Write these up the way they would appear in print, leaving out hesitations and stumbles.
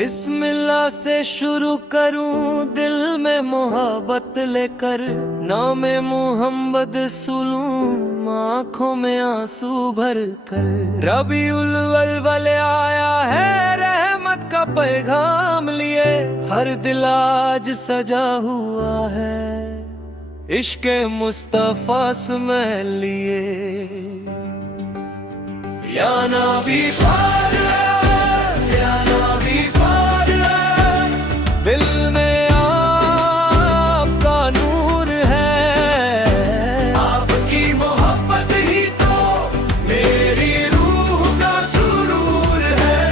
बिस्मिल्लाह से शुरू करूं दिल में मोहब्बत लेकर, नाम मोहम्मद सुलूं आँखों में आंसू भर कर। रबीउल अव्वल आया है रहमत का पैगाम लिए, हर दिल आज सजा हुआ है इश्क़ मुस्तफ़ा में लिए। या नबी दिल में आपका नूर है, आपकी मोहब्बत ही तो मेरी रूह का सुरूर है।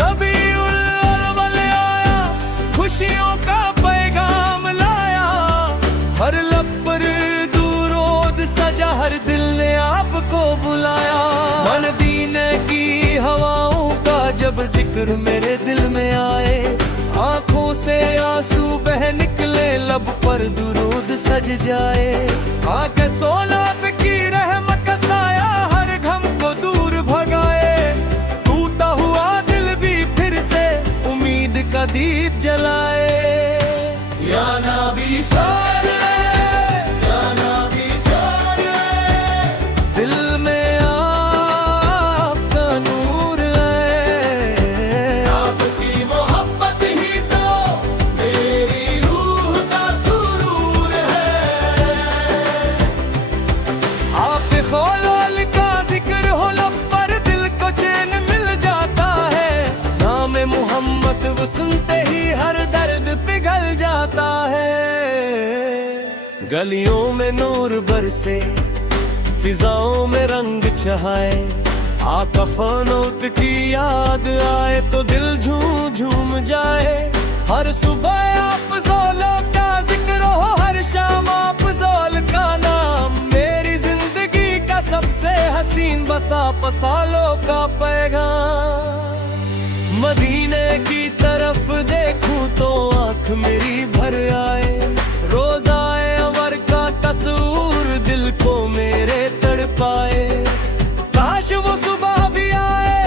रबीउल अव्वल आया खुशियों का पैगाम लाया, हर लब पर दुरूद सजा, हर दिल ने आपको बुलाया। मदीने की हवाओं का जब जिक्र मेरे दिल में आए, आंखों से आंसू बह निकले, लब पर दुरूद सज जाए। आके सोलाब की रहमत का साया हर गम को दूर भगाए, टूटा हुआ दिल भी फिर से उम्मीद का दीप जलाए। या नबी सारे, या नबी सारे, दिल में सुनते ही हर दर्द पिघल जाता है। गलियों में नूर बरसे, फिजाओं में रंग छहाए, आका फनौत की याद आए तो दिल झूम झूम जाए। हर सुबह आप ज़ोलों का जिक्र हो, हर शाम आप ज़ोल का नाम, मेरी जिंदगी का सबसे हसीन बसा पसालों का पैगाम। मदीने की तरफ देखूं तो आँख मेरी भर आए, रोज़ाए अवर का तस्वीर दिल को मेरे तड़पाए। काश वो सुबह भी आए,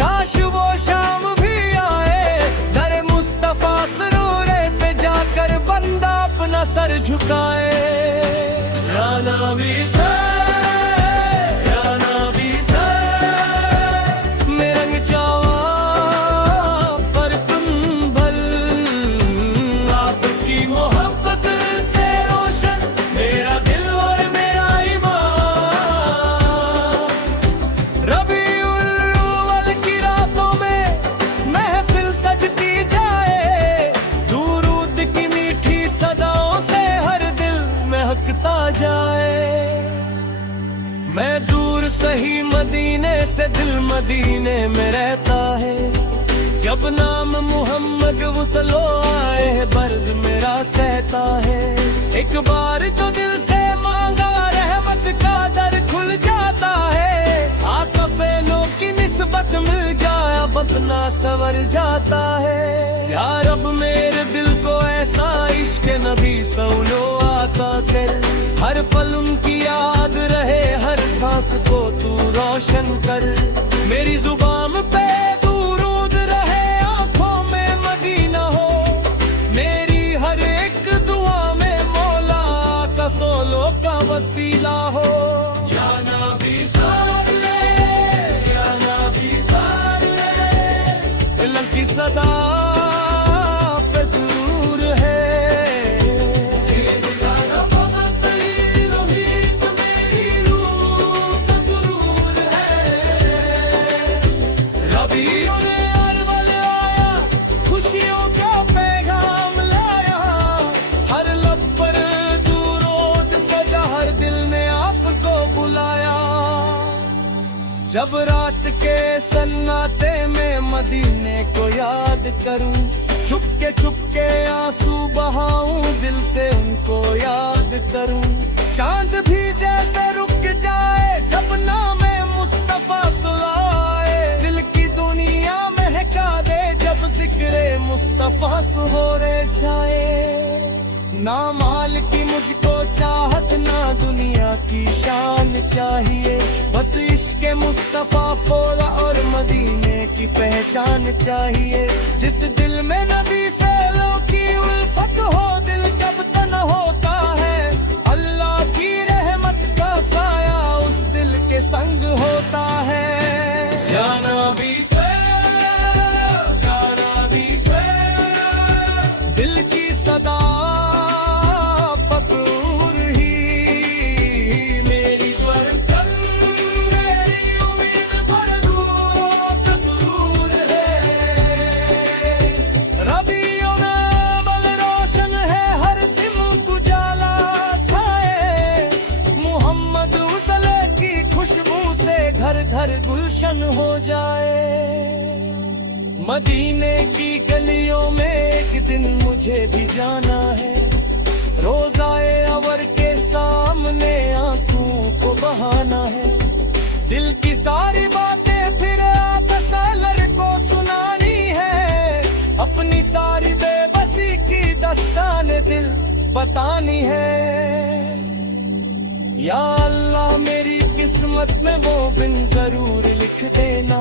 काश वो शाम भी आए, दर मुस्तफ़ा सरूरे पे जाकर बंदा अपना सर झुकाए। या नबी मैं दूर सही मदीने से दिल मदीने में रहता है, जब नाम मोहम्मद वसलो आए बर्द मेरा सहता है। एक बार जो दिल से मांगा रहमत का दर खुल जाता है, आका फैलों की निस्बत मिल जाए अब अपना सवर जाता है। या रब मेरे दिल को ऐसा इश्क नबी सौलो आता कर, हर पल उनकी याद रहे, हर सांस को तू रोशन कर। मेरी जुबान पे दुरूद रहे, आंखों में मदीना हो, मेरी हर एक दुआ में मौला का सोलो का वसीला हो। या नबी सारे, या नबी सारे, दिल की सदा जब रात के सन्नाटे में मदीने को याद करूं, छुपके आंसू बहाऊं, दिल से उनको याद करूं। चांद भी जैसे रुक जाए जब नामे मुस्तफ़ा सुलाए, दिल की दुनिया महका दे जब जिक्रे मुस्तफ़ा सुहोरे जाए। ना माल की मुझको चाहत, ना दुनिया की शान चाहिए, बस इश्क़ के मुस्तफा फौला और मदीने की पहचान चाहिए। जिस दिल में नबी फैलों की उल्फत हो, दिल कब तना होता है। अल्लाह की रहमत का साया उस दिल के संग होता है। या नबी दिल की सदा पकूर ही मेरी धड़कन, मेरी उम्मीद पर दुआ का सुरूर है। रबियों में बल रोशन है, हर सिमत उजाला छाए। मोहम्मद उजले की खुशबू से घर घर गुलशन हो जाए। मदीने की गलियों में एक दिन मुझे भी जाना है। रोज़ाए अवर के सामने आंसू को बहाना है। दिल की सारी बातें फिर सैलर को सुनानी है। अपनी सारी बेबसी की दस्तान दिल बतानी है। या अल्लाह मेरी किस्मत में वो बिन जरूर लिख देना।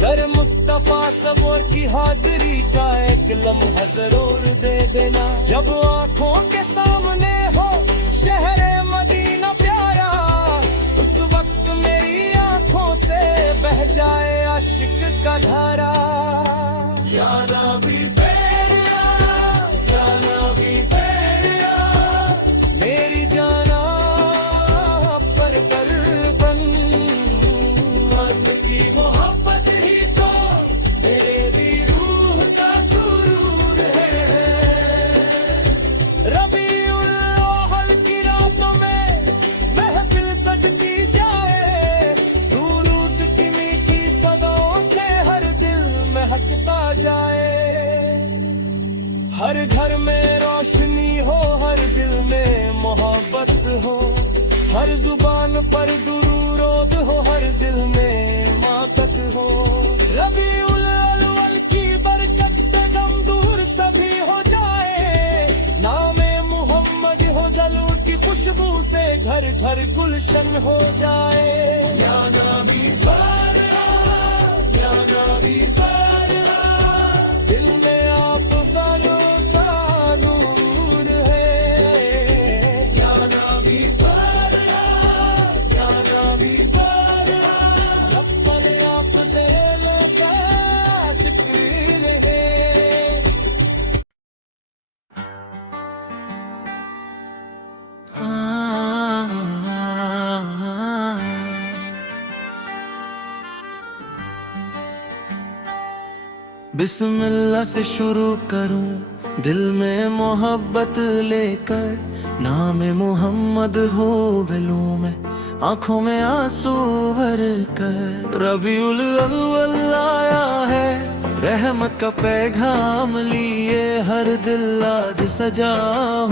दर मुस्तफा सबोर की हाजिरी का एक लम्हा जरूर दे देना। जब आंखों के सामने हो शहरे मदीना प्यारा, उस वक्त मेरी आंखों से बह जाए आशिक का धारा। या नबी फेरिया, या नबी फेरिया, मेरी जाना पर बन मर्द की मोहब्बत ही तो मेरी रूह का सुरूर है। रबीउल अव्वल की रातों में महफिल सजती जाए। दुरूद की मीठी सदाओं से हर दिल महकता जाए। हर घर में रोशनी हो, हर दिल में मोहब्बत हो। हर जुबान पर दुरूद हो, हर दिल में मातक हो। रबीउल अव्वल की बरकत से गम दूर सभी हो जाए। नामे मोहम्मद हो ज़लूर की खुशबू से घर घर गुलशन हो जाए। या नबी सल्लल्लाहु, या नबी सल्लल्लाहु, दिल में आप ज़रो का नूर है। या नबी बिस्मिल्लाह से शुरू करूं दिल में मोहब्बत लेकर। नाम मोहम्मद हो गलूं में, आंखों में आंसू भर कर। रबीउल अव्वल आया है, रहमत का पैगाम लिए। हर दिल आज सजा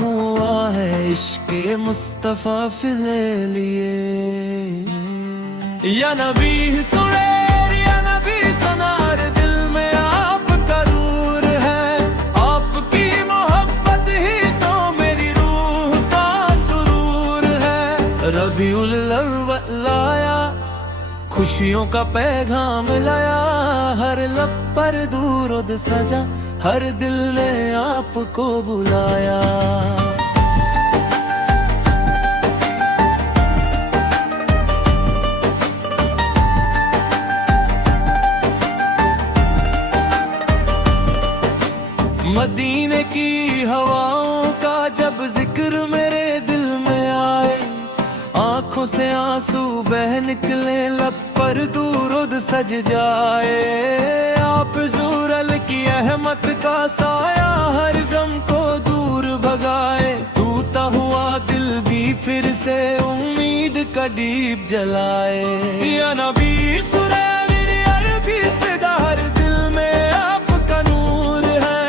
हुआ है इश्क़े मुस्तफा फिले लिए। या नबी सुरैर, या नबी सनार, दिल में आपका नूर है। आपकी मोहब्बत ही तो मेरी रूह का सुरूर है। रबीउल अव्वल आया, खुशियों का पैगाम लाया। हर लब पर दुरूद सजा, हर दिल ने आपको बुलाया। मदीने की हवाओं का जब जिक्र मेरे दिल में आए। आंखों से आंसू बह निकले, लब पर दुरूद सज जाए। आप ज़ुरल की अहमत का साया हर गम को दूर भगाए। टूटा हुआ दिल भी फिर से उम्मीद का दीप जलाए। या नबी सुरैर, मेरी अरबी फ़िदा, हर दिल में आपका नूर है।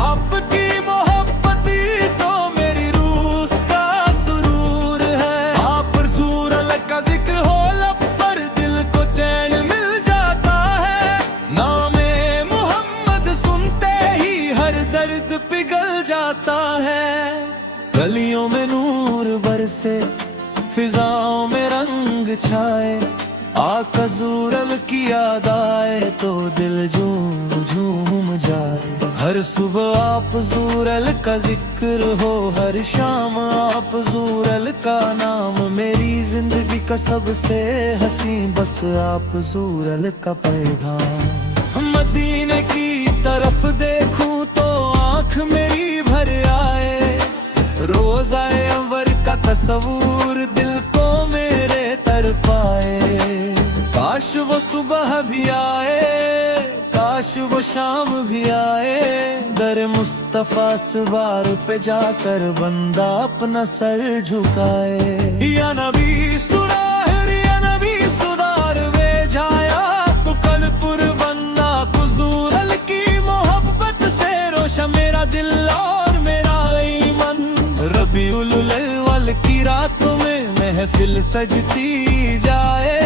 आपकी मोहब्बत ही तो मेरी रूह का सुरूर है। आप पर ज़ुरल का जिक्र हो, लब पर दिल को चैन मिल जाता है। नामे मोहम्मद सुनते ही हर दर्द पिघल जाता है। गलियों में नूर बरसे, फिजाओं में रंग छाए। आका ज़ूरल की याद आए तो दिल झूम झूम जाए। हर सुबह आप ज़ूरल का जिक्र हो, हर शाम आप ज़ूरल का नाम। मेरी जिंदगी का सबसे हसी बस आप ज़ूरल का पैगाम। मदीने की तरफ देखूं तो आँख मेरी भर आए, रोज़ाए अंवर का तस्वूर दिल को मेरे तर पाए। काश वो सुबह भी आए, काश वो शाम भी आए, दर मुस्तफा सवार पे जाकर बंदा अपना सर झुकाए। या नबी सुराहर या नबी सुधार वे जाया तो कल पुर बंदा कुजूरल की मोहब्बत से रोशन मेरा दिल और मेरा ईमान। रबीउल अव्वल की रातों में महफिल सजती जाए,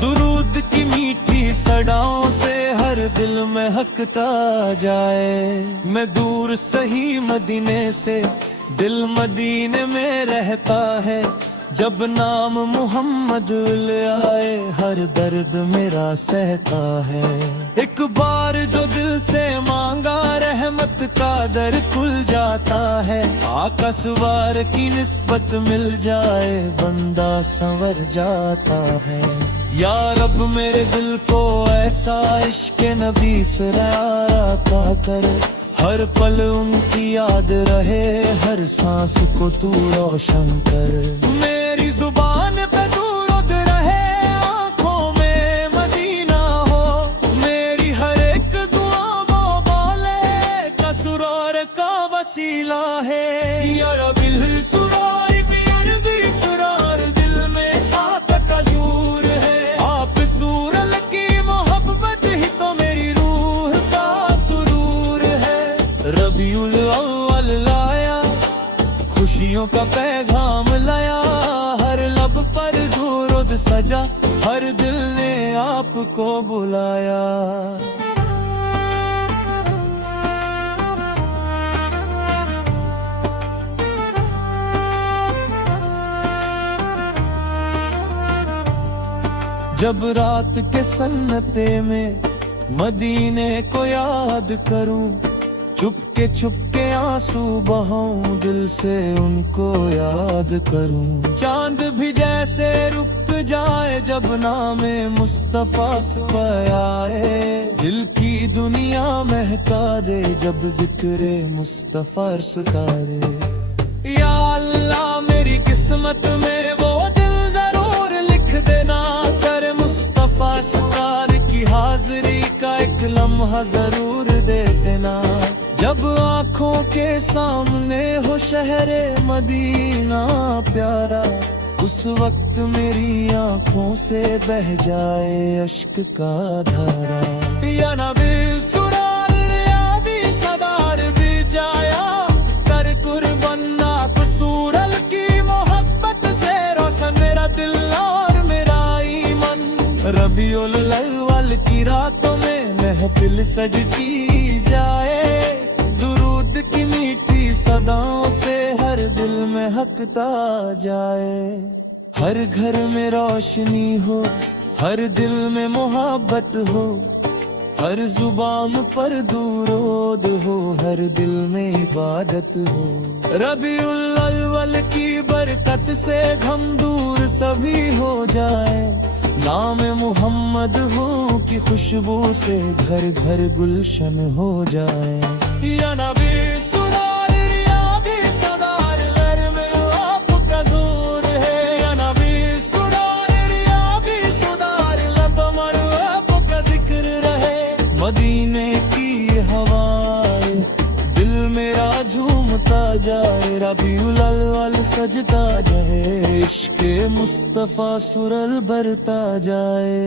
दुरूद की मीठी सदाओं से हर दिल में हकता जाए। मैं दूर सही मदीने से दिल मदीने में रहता है, जब नाम मोहम्मद ले आए हर दर्द मेरा सहता है। एक बार जो दिल से मांगा रहमत का दर खुल जाता है, आका सवार की निस्बत मिल जाए बंदा संवर जाता है। या रब मेरे दिल को ऐसा इश्क नबी से आता कर, हर पल उनकी याद रहे, हर सांस को तू रोशन कर। मेरी जुबान पे तू रुद रहे, आँखों में मदीना हो, मेरी हर एक दुआ वो बोले का सुरूर का वसीला है। या रबिल सुरार प्यार भी सुरार दिल में आका का जूर है, आप सूरल की मोहब्बत ही तो मेरी रूह का सुरूर है। रबीउल अव्वल लाया खुशियों का पैगाम लाया, हर लब पर दुरूद सजा, हर दिल ने आपको बुलाया। जब रात के सन्नते में मदीने को याद करूं, चुपके आंसू बहाऊं, दिल से उनको याद करूं। चांद भी जैसे रुक जाए जब नामे मुस्तफा सुबह आए, दिल की दुनिया महका दे जब जिक्रे मुस्तफा सितारे। या अल्लाह मेरी किस्मत में वो दिल जरूर लिख देना, कर मुस्तफा सरकार की हाजिरी का एक लम्हा जरूर दे देना। जब आँखों के सामने हो शहरे मदीना प्यारा, उस वक्त मेरी आँखों से बह जाए अश्क का धारा। या नबी सुरार या भी सदार भी जाया, कर कुर्बाना कसूरल की मोहब्बत से रोशन मेरा दिल और मेरा ईमान। रबीउल अव्वल की रातों में महफिल सजती जाए, दुरूद की मीठी सदाओं से हर दिल में हकता जाए। हर घर में रोशनी हो, हर दिल में मोहब्बत हो, हर जुबान पर दुरूद हो, हर दिल में इबादत हो। रबीउल अव्वल की बरकत से गम दूर सभी हो जाए, नाम मोहम्मद हो की खुशबू से घर घर गुलशन हो जाए। या नबी सुरार या भी सदार घर में आपका जोर है, या नबी सुरार या भी सुधार लब मर आपका जिक्र रहे। मदीने की हवाएं दिल मेरा झूमता जाए, रबीउल अव्वल सजता जाए, इश्क़ मुस्तफा सुरल बरता जाए।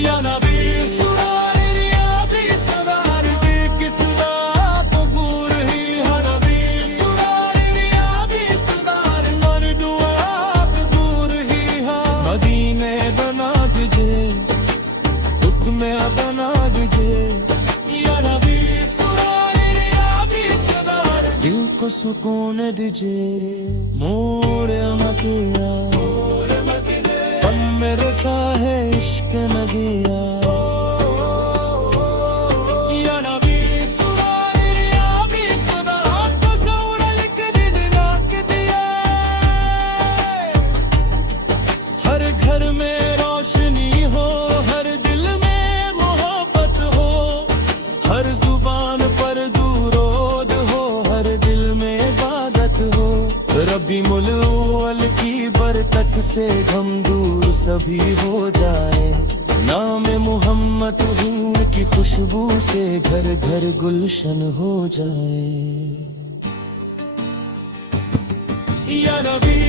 या नबी सुरार या भी सदार भी किस्सा तो दूर ही, हर नबी सुरार या भी सदार मन दुआ दूर ही है। मदीने बना दीजे दुख में बना दीजे, या नबी सुरार या भी सदार दिल को सुकून दीजिए। मोर मकिया रसा है इश्क नदिया या नबी सुनाइर या भी सुना तो सौरल दिन नाक दिया हर घर में रोशनी हो हर दिल में मोहब्बत हो हर जुबान पर दुरूद हो हर दिल में इबादत हो रबी मुल्वल की बरकत से गम दूर सभी हो जाए नाम मोहम्मद हूँ की खुशबू से घर घर गुलशन हो जाए या नबी